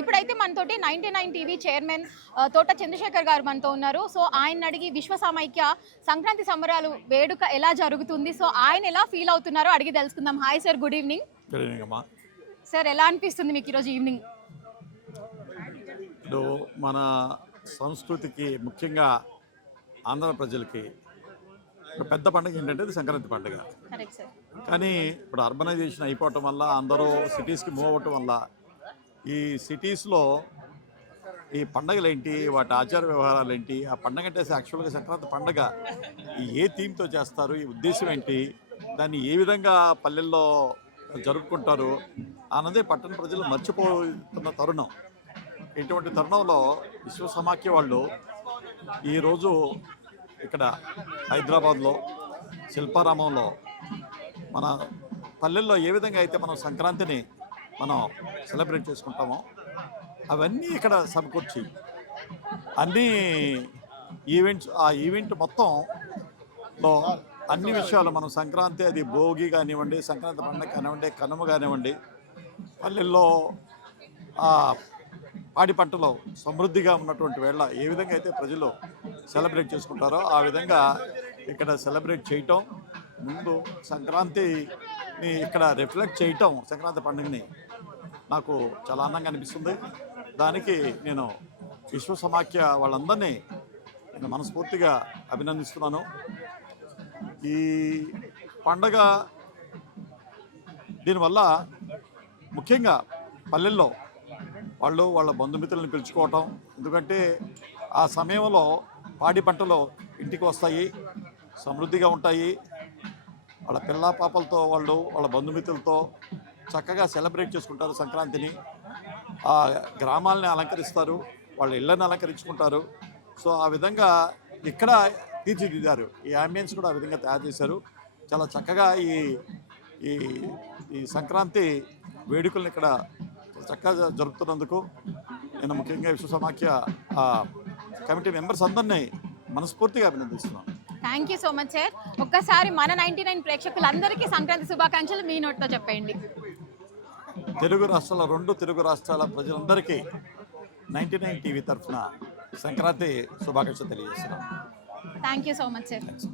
ఇప్పుడైతే మనతోటి 99 TV chairman తోట చంద్రశేఖర్ గారు మనతో ఉన్నారు. సో ఆయన అడిగి విశ్వ సమైక్య సంక్రాంతి సంబరాలు వేడుక ఎలా జరుగుతుంది, సో ఆయన ఎలా ఫీల్ అవుతున్నారో అడిగి తెలుసుకుందాం. Hi sir, good evening. Sir, ఎలా అనిపిస్తుంది మీకు ఈరోజు ఈవినింగ్? ఇప్పుడు మన సంస్కృతికి, ముఖ్యంగా ఆంధ్ర ప్రజలకి ఒక పెద్ద పండుగ ఏంటంటే ఇది సంక్రాంతి పండుగ. కానీ ఇప్పుడు అర్బనైజేషన్ అయిపోవటం వల్ల, అందరూ సిటీస్కి మూవ్ అవ్వటం వల్ల ఈ సిటీస్లో ఈ పండుగలు ఏంటి, వాటి ఆచార వ్యవహారాలు ఏంటి, ఆ పండుగ అంటే యాక్చువల్గా సంక్రాంతి పండుగ ఏ థీమ్తో చేస్తారు, ఈ ఉద్దేశం ఏంటి, దాన్ని ఏ విధంగా పల్లెల్లో జరుపుకుంటారు అన్నదే పట్టణ ప్రజలు మర్చిపోతున్న తరుణం. ఇటువంటి తరుణంలో విశ్వ సమాఖ్య వాళ్ళు ఈరోజు ఇక్కడ హైదరాబాద్లో శిల్పారామంలో మన పల్లెల్లో ఏ విధంగా అయితే మనం సంక్రాంతిని మనం సెలబ్రేట్ చేసుకుంటామో అవన్నీ ఇక్కడ సమకూర్చి అన్ని ఈవెంట్స్, ఆ ఈవెంట్ మొత్తంలో అన్ని విషయాలు మనం సంక్రాంతి, అది భోగి కానివ్వండి, సంక్రాంతి పండుగ కానివ్వండి, కనుమ కానివ్వండి, పల్లెల్లో పాడి పంటలో సమృద్ధిగా ఉన్నటువంటి వేళ ఏ విధంగా అయితే ప్రజలు సెలబ్రేట్ చేసుకుంటారో ఆ విధంగా ఇక్కడ సెలబ్రేట్ చేయటం, ముందు సంక్రాంతిని ఇక్కడ రిఫ్లెక్ట్ చేయటం, సంక్రాంతి పండుగని నాకు చాలా ఆనందంగా అనిపిస్తుంది. దానికి నేను విశ్వ సమాఖ్య వాళ్ళందరినీ నేను మనస్ఫూర్తిగా అభినందిస్తున్నాను. ఈ పండగ దీనివల్ల ముఖ్యంగా పల్లెల్లో వాళ్ళు వాళ్ళ బంధుమిత్రులను పిలుచుకోవటం, ఎందుకంటే ఆ సమయంలో పాడి పంటలు ఇంటికి వస్తాయి, సమృద్ధిగా ఉంటాయి. వాళ్ళ పిల్ల పాపలతో వాళ్ళు వాళ్ళ బంధుమిత్రులతో చక్కగా సెలబ్రేట్ చేసుకుంటారు సంక్రాంతిని. ఆ గ్రామాలని అలంకరిస్తారు, వాళ్ళ ఇళ్ళని అలంకరించుకుంటారు. సో ఆ విధంగా ఇక్కడ తీర్చిదిద్దారు, ఈ అంబియన్స్ కూడా ఆ విధంగా తయారు చేశారు. చాలా చక్కగా ఈ సంక్రాంతి వేడుకలను ఇక్కడ చక్కగా జరుపుతున్నందుకు నేను ముఖ్యంగా విశ్వ సమాఖ్య కమిటీ మెంబర్స్ అందరినీ మనస్ఫూర్తిగా అభినందిస్తున్నాను. Thank you so much sir. ఒక్కసారి మన 99 ప్రేక్షకులందరికీ సంక్రాంతి శుభాకాంక్షలు మీ నోట్తో చెప్పండి. తెలుగు రాష్ట్రాల, 2 తెలుగు రాష్ట్రాల ప్రజలందరికీ 99 టీవీ తరఫున సంక్రాంతి శుభాకాంక్షలు తెలియజేస్తున్నాను. Thank you so much sir.